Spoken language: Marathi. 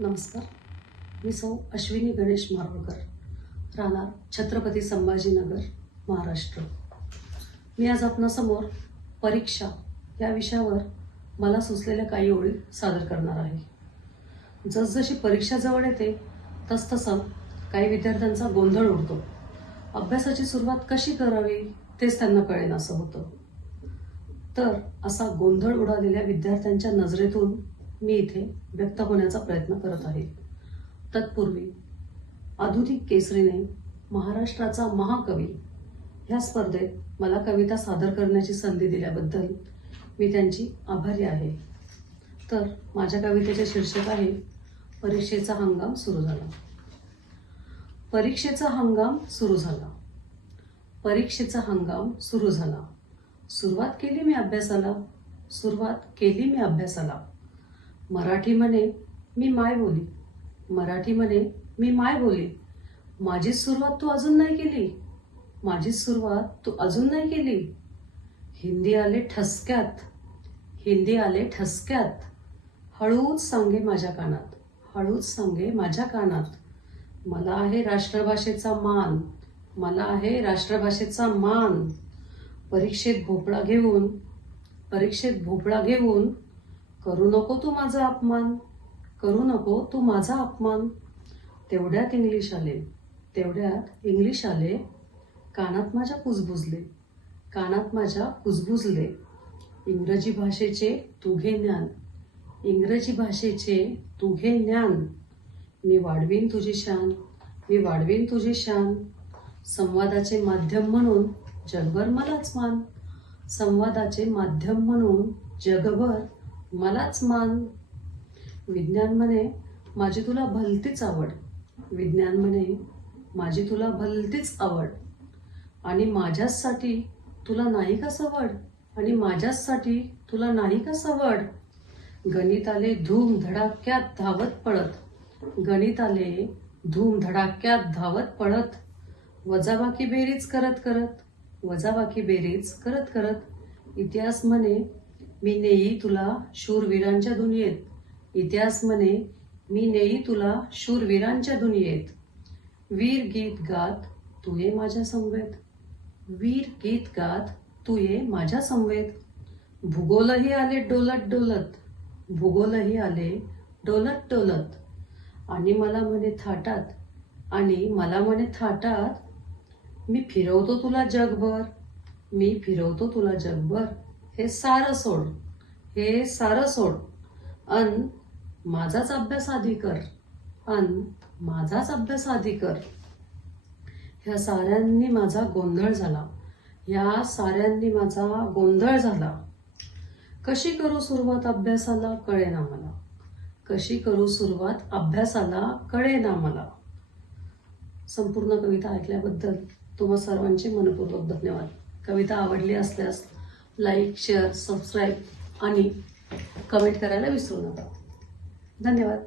नमस्कार. मी सौ अश्विनी गणेश मारोळकर राहणार छत्रपती संभाजीनगर महाराष्ट्र. मी आज आपणासमोर परीक्षा या विषयावर मला सुचलेल्या काही ओळी सादर करणार आहे. जसजशी परीक्षा जवळ येते तसतसा काही विद्यार्थ्यांचा गोंधळ उडतो. अभ्यासाची सुरुवात कशी करावी तेच त्यांना कळेन असं होतं. तर असा गोंधळ उडालेल्या विद्यार्थ्यांच्या नजरेतून मी इथे व्यक्त होण्याचा प्रयत्न करत आहे. तत्पूर्वी आधुनिक केसरीने महाराष्ट्राचा महाकवी ह्या स्पर्धेत मला कविता सादर करण्याची संधी दिल्याबद्दल मी त्यांची आभारी आहे. तर माझ्या कवितेचे शीर्षक आहे परीक्षेचा हंगाम सुरू झाला. परीक्षेचा हंगाम सुरू झाला. परीक्षेचा हंगाम सुरू झाला. सुरुवात केली मी अभ्यासाला. सुरुवात केली मी अभ्यासाला. मराठी म्हणे मी माय बोली. मराठी म्हणे मी माय बोली. माझी सुरुवात तू अजून नाही केली. माझी सुरुवात तू अजून नाही केली. हिंदी आले ठसक्यात. हिंदी आले ठसक्यात. हळूच सांगे माझ्या कानात. हळूच सांगे माझ्या कानात. मला आहे राष्ट्रभाषेचा मान. मला आहे राष्ट्रभाषेचा मान. परीक्षेत भोपळा घेऊन परीक्षेत भोपळा घेऊन करू नको तू माझा अपमान करू नको तू माझा अपमान. तेवढ्यात इंग्लिश आले. तेवढ्यात इंग्लिश आले. कानात माझ्या कुजबुजले. कानात माझ्या कुजबुजले. इंग्रजी भाषेचे तुघे ज्ञान. इंग्रजी भाषेचे तुघे ज्ञान. मी वाढवीन तुझी शान. मी वाढवीन तुझी शान. संवादाचे माध्यम म्हणून जगभर मलाच मान. संवादाचे माध्यम म्हणून जगभर मलाच मान. विज्ञान म्हणे माझी तुला भलतीच आवड. विज्ञान म्हणे माझी तुला भलतीच आवड. आणि माझ्याचसाठी तुला नाही का सवड? आणि माझ्याचसाठी तुला नाही का सवड? गणित आले धूम धडाक्यात धावत पळत. गणित आले धूम धडाक्यात धावत पळत. वजाबाकी बेरीज करत करत. वजाबाकी बेरीज करत करत. इतिहास म्हणे मी नेई तुला शूरवीरांच्या दुनियेत. इतिहास म्हणे मी नेई तुला शूरवीरांच्या दुनियेत. वीर गीत गात तू ये माझ्या समवेत वीर गीत गात तू ये माझ्या समवेत भूगोलही आले डोलत डोलत. भूगोलही आले डोलत डोलत. आणि मला म्हणे थाटात. आणि मला म्हणे थाटात. मी फिरवतो तुला जगभर. मी फिरवतो तुला जगभर. हे सारं सोड. हे सारं सोड. अन माझाच अभ्यास आधी कर. अन माझाच अभ्यास आधी कर. ह्या साऱ्यांनी माझा गोंधळ झाला. या साऱ्यांनी माझा गोंधळ झाला. कशी करू सुरुवात अभ्यासाला? कळेना मला. कशी करू सुरुवात अभ्यासाला? कळेना मला. संपूर्ण कविता ऐकल्याबद्दल तुम्हा सर्वांचे मनपूर्वक धन्यवाद. कविता आवडली असल्यास लाईक शेअर सबस्क्राईब आणि कमेंट करायला विसरू नका. धन्यवाद.